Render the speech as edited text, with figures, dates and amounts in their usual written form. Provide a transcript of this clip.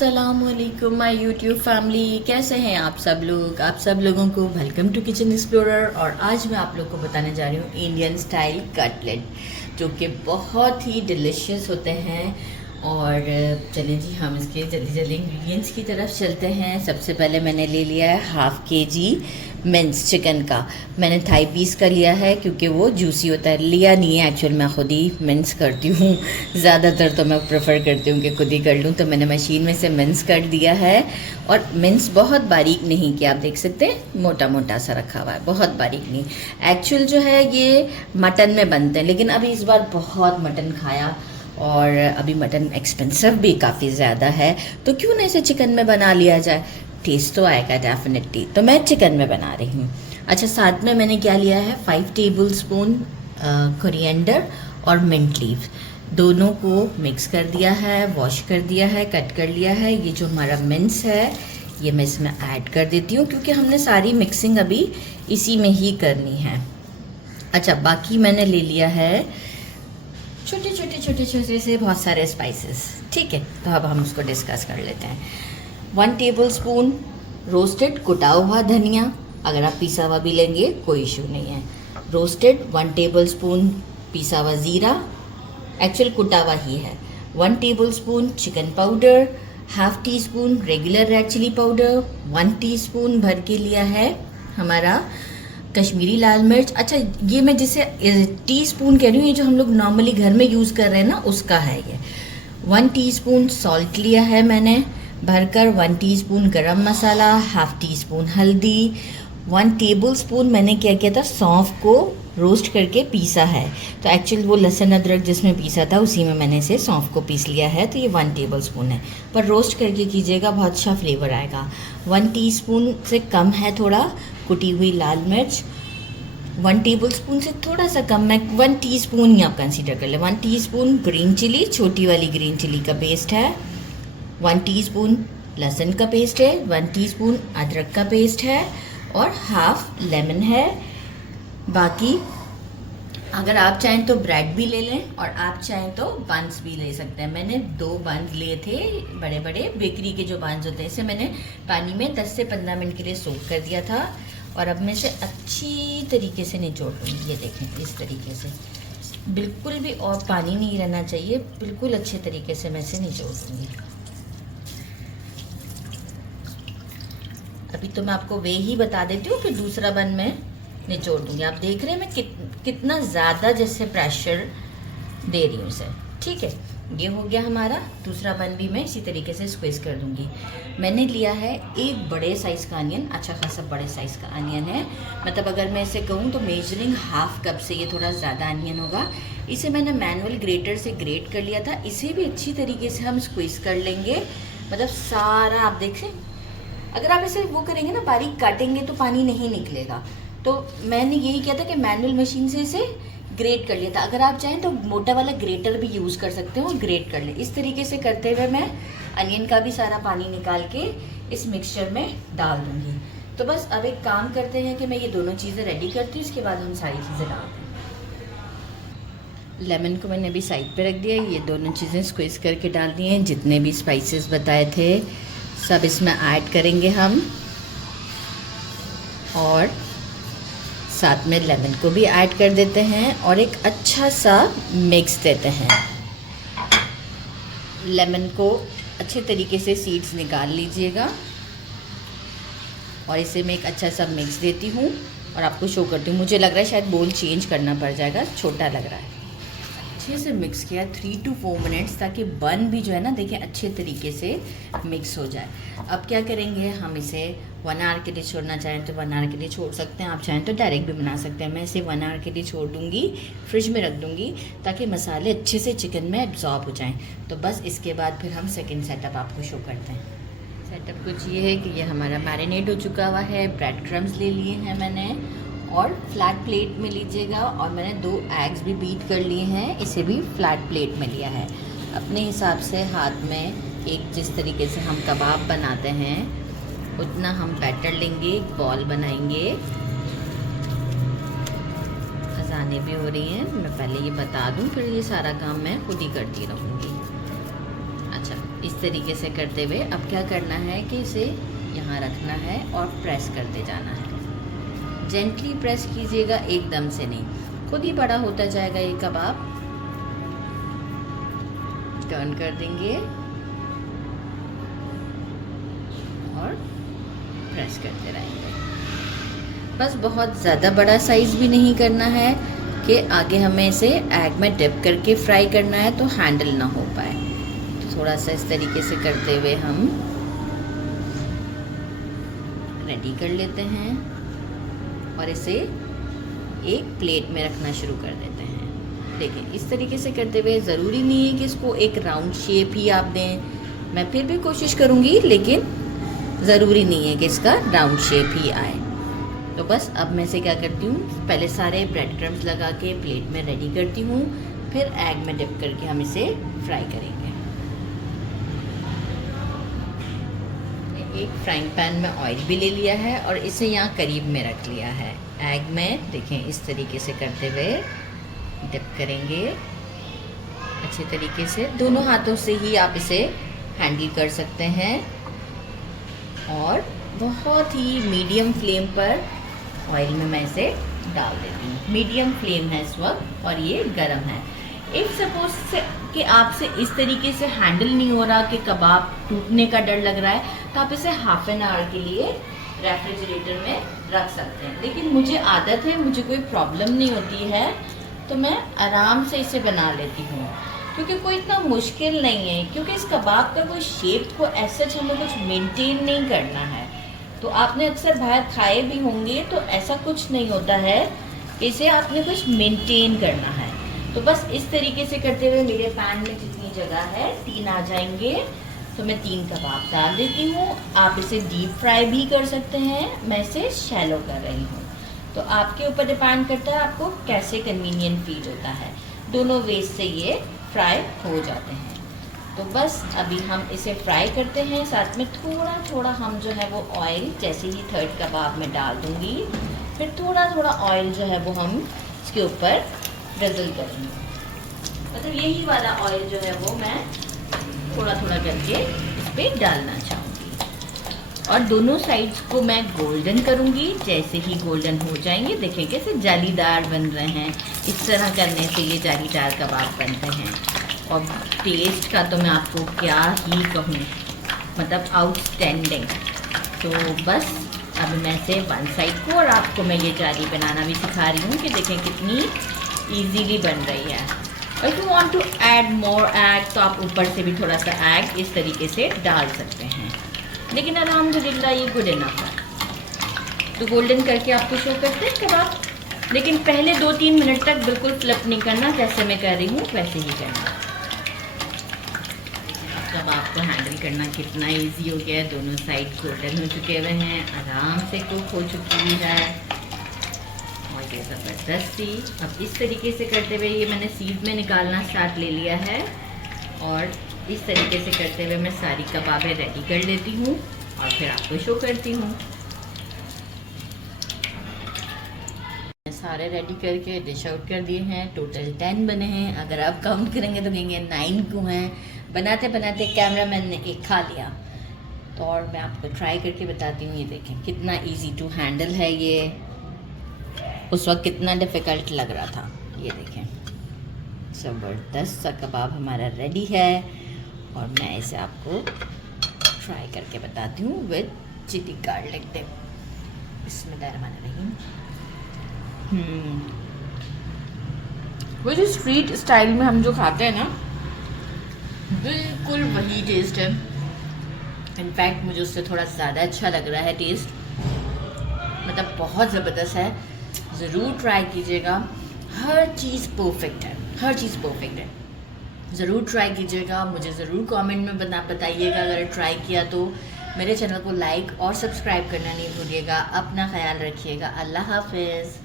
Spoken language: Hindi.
अस्सलामुअलैकुम माय यूट्यूब फैमिली, कैसे हैं आप सब लोग। आप सब लोगों को वेलकम टू किचन एक्सप्लोरर। और आज मैं आप लोग को बताने जा रही हूँ इंडियन स्टाइल कटलेट, जो कि बहुत ही डिलीशियस होते हैं। और चलिए जी, हम इसके जल्दी जल्दी इंग्रेडिएंट्स की तरफ चलते हैं। सबसे पहले मैंने ले लिया है हाफ़ केजी मिन्स चिकन का। मैंने थाई पीस का लिया है क्योंकि वो जूसी होता है। लिया नहीं है एक्चुअल, मैं खुद ही मिन्स करती हूँ। ज़्यादातर तो मैं प्रेफर करती हूँ कि खुद ही कर लूँ, तो मैंने मशीन में से मिन्स कर दिया है। और मिन्स बहुत बारीक नहीं किया, आप देख सकते हैं मोटा मोटा सा रखा हुआ है, बहुत बारीक नहीं। एक्चुअल जो है ये मटन में बनते हैं, लेकिन अभी इस बार बहुत मटन खाया और अभी मटन एक्सपेंसिव भी काफ़ी ज़्यादा है, तो क्यों ना इसे चिकन में बना लिया जाए। टेस्ट तो आएगा डेफिनेटली, तो मैं चिकन में बना रही हूँ। अच्छा, साथ में मैंने क्या लिया है, 5 टेबलस्पून कोरिएंडर और मिंट लीव, दोनों को मिक्स कर दिया है, वॉश कर दिया है, कट कर लिया है। ये जो हमारा मिन्स है ये मैं इसमें ऐड कर देती हूँ, क्योंकि हमने सारी मिक्सिंग अभी इसी में ही करनी है। अच्छा, बाकी मैंने ले लिया है छोटे छोटे से बहुत सारे स्पाइसेस। ठीक है, तो अब हम उसको डिस्कस कर लेते हैं। 1 टेबलस्पून रोस्टेड कुटा हुआ धनिया, अगर आप पिसा हुआ भी लेंगे कोई इशू नहीं है। रोस्टेड 1 टेबलस्पून पिसा हुआ ज़ीरा, एक्चुअल कुटा हुआ ही है। 1 tablespoon chicken powder, half teaspoon regular red chilli powder, 1 teaspoon भर के लिया है हमारा कश्मीरी लाल मिर्च। अच्छा, ये मैं जिसे टीस्पून कह रही हूँ, ये जो हम लोग नॉर्मली घर में यूज़ कर रहे हैं ना, उसका है ये। 1 टीस्पून सॉल्ट लिया है मैंने भरकर, 1 टीस्पून गरम मसाला, हाफ टी स्पून हल्दी, 1 टेबलस्पून मैंने क्या किया था, सौंफ को रोस्ट करके पीसा है। तो एक्चुअल वो लहसुन अदरक जिसमें पीसा था उसी में मैंने इसे सौंफ को पीस लिया है, तो ये 1 टेबलस्पून है। पर रोस्ट करके कीजिएगा, बहुत अच्छा फ्लेवर आएगा। 1 टीस्पून से कम है थोड़ा कुटी हुई लाल मिर्च, 1 टेबलस्पून से थोड़ा सा कम, मैं 1 टीस्पून ही आप कंसीडर कर ले। 1 टीस्पून ग्रीन चिली, छोटी वाली ग्रीन चिली का पेस्ट है। 1 टीस्पून लहसुन का पेस्ट है, 1 टीस्पून अदरक का पेस्ट है, और हाफ लेमन है। बाकी अगर आप चाहें तो ब्रेड भी ले लें, और आप चाहें तो बंस भी ले सकते हैं। मैंने 2 बंस लिए थे, बड़े बड़े बेकरी के जो बंस होते हैं। इसे मैंने पानी में 10 से 15 मिनट के लिए सोक कर दिया था, और अब मैं इसे अच्छी तरीके से निचोड़ लूँगी। ये देखें, इस तरीके से बिल्कुल भी और पानी नहीं रहना चाहिए, बिल्कुल अच्छे तरीके से मैं इसे निचोड़ लूँगी। अभी तो मैं आपको वे ही बता देती हूँ, फिर दूसरा बन मैं निचोड़ दूँगी। आप देख रहे हैं मैं कितना ज़्यादा जैसे प्रेशर दे रही हूँ इसे। ठीक है, ये हो गया हमारा। दूसरा बन भी मैं इसी तरीके से स्क्वीज कर दूँगी। मैंने लिया है एक बड़े साइज़ का अनियन, अच्छा खासा बड़े साइज़ का अनियन है। मतलब अगर मैं इसे कहूँ तो मेजरिंग हाफ कप से ये थोड़ा ज़्यादा अनियन होगा। इसे मैंने मैनुअल ग्रेटर से ग्रेट कर लिया था। इसे भी अच्छी तरीके से हम स्क्वीज कर लेंगे, मतलब सारा। आप देखें, अगर आप इसे वो करेंगे ना, बारीक काटेंगे तो पानी नहीं निकलेगा। तो मैंने यही किया था कि मैनुअल मशीन से इसे ग्रेट कर लिया था। अगर आप चाहें तो मोटा वाला ग्रेटर भी यूज़ कर सकते हो, ग्रेट कर ले। इस तरीके से करते हुए मैं अनियन का भी सारा पानी निकाल के इस मिक्सचर में डाल दूँगी। तो बस अब एक काम करते हैं कि मैं ये दोनों चीज़ें रेडी करती हूँ, इसके बाद हम सारी चीज़ें डालते हैं। लेमन को मैंने अभी साइड पे रख दिया, ये दोनों चीज़ें स्क्वीज करके डाल दी हैं। जितने भी स्पाइसेस बताए थे सब इसमें ऐड करेंगे हम, और साथ में लेमन को भी ऐड कर देते हैं, और एक अच्छा सा मिक्स देते हैं। लेमन को अच्छे तरीके से सीड्स निकाल लीजिएगा, और इसे मैं एक अच्छा सा मिक्स देती हूँ और आपको शो करती हूँ। मुझे लग रहा है शायद बोल चेंज करना पड़ जाएगा, छोटा लग रहा है। अच्छे से मिक्स किया 3 to 4 मिनट्स, ताकि बन भी जो है ना, देखें अच्छे तरीके से मिक्स हो जाए। अब क्या करेंगे, हम इसे 1 आवर के लिए छोड़ना चाहें तो 1 आवर के लिए छोड़ सकते हैं, आप चाहें तो डायरेक्ट भी बना सकते हैं। मैं इसे 1 आवर के लिए छोड़ दूँगी, फ्रिज में रख दूँगी, ताकि मसाले अच्छे से चिकन में एब्जॉर्ब हो जाएँ। तो बस इसके बाद फिर हम सेकेंड सेटअप आपको शो करते हैं। सेटअप कुछ ये है कि ये हमारा मैरिनेट हो चुका हुआ है। ब्रेड क्रम्स ले लिए हैं मैंने, और फ्लैट प्लेट में लीजिएगा। और मैंने 2 एग्स भी बीट कर लिए हैं, इसे भी फ्लैट प्लेट में लिया है। अपने हिसाब से हाथ में एक जिस तरीके से हम कबाब बनाते हैं उतना हम बैटर लेंगे, एक बॉल बनाएंगे। अजानें भी हो रही हैं, मैं पहले ये बता दूं, फिर ये सारा काम मैं खुद ही करती रहूँगी। अच्छा, इस तरीके से करते हुए अब क्या करना है कि इसे यहाँ रखना है और प्रेस करते जाना है। जेंटली प्रेस कीजिएगा, एकदम से नहीं, खुद ही बड़ा होता जाएगा ये कबाब। टर्न कर देंगे और प्रेस करते रहेंगे। बस बहुत ज़्यादा बड़ा साइज़ भी नहीं करना है कि आगे हमें इसे एग में डिप करके फ्राई करना है तो हैंडल ना हो पाए। तो थोड़ा सा इस तरीके से करते हुए हम रेडी कर लेते हैं और इसे एक प्लेट में रखना शुरू कर देते हैं। देखिए, इस तरीके से करते हुए ज़रूरी नहीं है कि इसको एक राउंड शेप ही आप दें, मैं फिर भी कोशिश करूँगी, लेकिन ज़रूरी नहीं है कि इसका राउंड शेप ही आए। तो बस अब मैं इसे क्या करती हूँ, पहले सारे ब्रेड क्रम्स लगा के प्लेट में रेडी करती हूँ, फिर एग में डिप करके हम इसे फ्राई करेंगे। एक फ्राइंग पैन में ऑयल भी ले लिया है और इसे यहाँ करीब में रख लिया है। एग में देखें इस तरीके से करते हुए डिप करेंगे अच्छे तरीके से। दोनों हाथों से ही आप इसे हैंडल कर सकते हैं और बहुत ही मीडियम फ्लेम पर ऑयल में मैं इसे डाल देती हूँ। मीडियम फ्लेम है इस वक्त और ये गरम है। इफ़ सपोज से कि आपसे इस तरीके से हैंडल नहीं हो रहा कि कबाब टूटने का डर लग रहा है, तो आप इसे हाफ एन आवर के लिए रेफ्रिजरेटर में रख सकते हैं। लेकिन मुझे आदत है, मुझे कोई प्रॉब्लम नहीं होती है, तो मैं आराम से इसे बना लेती हूँ, क्योंकि कोई इतना मुश्किल नहीं है। क्योंकि इस कबाब का कोई शेप को ऐसा हमें कुछ मेंटेन नहीं करना है। तो आपने अक्सर बाहर खाए भी होंगे, तो ऐसा कुछ नहीं होता है, इसे आपने कुछ मेंटेन करना है। तो बस इस तरीके से करते हुए मेरे पैन में जितनी जगह है 3 आ जाएंगे, तो मैं 3 कबाब डाल देती हूँ। आप इसे डीप फ्राई भी कर सकते हैं, मैं इसे शैलो कर रही हूँ, तो आपके ऊपर डिपेंड करता है आपको कैसे कन्वीनियंट फील होता है। दोनों वेज से ये फ्राई हो जाते हैं। तो बस अभी हम इसे फ्राई करते हैं, साथ में थोड़ा थोड़ा हम जो है वो ऑयल, जैसे ही 3rd कबाब में डाल दूँगी, फिर थोड़ा थोड़ा ऑयल जो है वो हम इसके ऊपर ड्रिज़ल करेंगे। मतलब यही वाला ऑयल जो है वो मैं थोड़ा थोड़ा करके इस पर डालना चाहूँगी। और दोनों साइड्स को मैं गोल्डन करूँगी। जैसे ही गोल्डन हो जाएंगे, देखें कैसे जालीदार बन रहे हैं। इस तरह करने से ये जालीदार कबाब बनते हैं। और टेस्ट का तो मैं आपको क्या ही कहूँ, मतलब आउटस्टैंडिंग। तो बस अब मैं से 1 साइड को, और आपको मैं ये जाली बनाना भी सिखा रही हूँ कि देखें कितनी इजीली बन रही है। और if you want to add more egg, तो आप ऊपर से भी थोड़ा सा एग इस तरीके से डाल सकते हैं, लेकिन अल्हम्दुलिल्लाह ये गुड इनफ है। तो गोल्डन करके आपको शो करते हैं कबाब, लेकिन पहले 2-3 मिनट तक बिल्कुल फ्लिप नहीं करना, जैसे मैं कर रही हूँ वैसे ही करना। कबाब को हैंडल करना कितना इजी हो गया है। दोनों साइड गोल्डन हो चुके हुए हैं, आराम से कुक हो चुकी है और ये ज़बरदस्ती। अब इस तरीके से करते हुए ये मैंने सीध में निकालना स्टार्ट ले लिया है, और इस तरीके से करते हुए मैं सारी कबाबें रेडी कर लेती हूँ और फिर आपको शो करती हूँ। सारे रेडी करके डिश आउट कर दिए हैं। टोटल 10 बने हैं। अगर आप काउंट करेंगे तो कहेंगे 9 क्यों हैं। बनाते बनाते कैमरामैन ने एक खा लिया। तो और मैं आपको ट्राई करके बताती हूँ। ये देखें कितना इजी टू हैंडल है ये, उस वक्त कितना डिफ़िकल्ट लग रहा था। ये देखें ज़बरदस्त सा कबाब हमारा रेडी है, और मैं इसे आपको ट्राई करके बताती हूँ विद चिली गार्लिक डिप। बिस्मिल्लाहिर्रहमानिर्रहीम। वो जो स्ट्रीट स्टाइल में हम जो खाते हैं ना, बिल्कुल वही टेस्ट है। इनफैक्ट मुझे उससे थोड़ा ज़्यादा अच्छा लग रहा है टेस्ट, मतलब बहुत ज़बरदस्त है। ज़रूर ट्राई कीजिएगा। हर चीज़ परफेक्ट है, हर चीज़ परफेक्ट है। ज़रूर ट्राई कीजिएगा। मुझे ज़रूर कमेंट में बताइएगा अगर ट्राई किया तो। मेरे चैनल को लाइक और सब्सक्राइब करना नहीं भूलिएगा। अपना ख्याल रखिएगा। अल्लाह हाफिज़।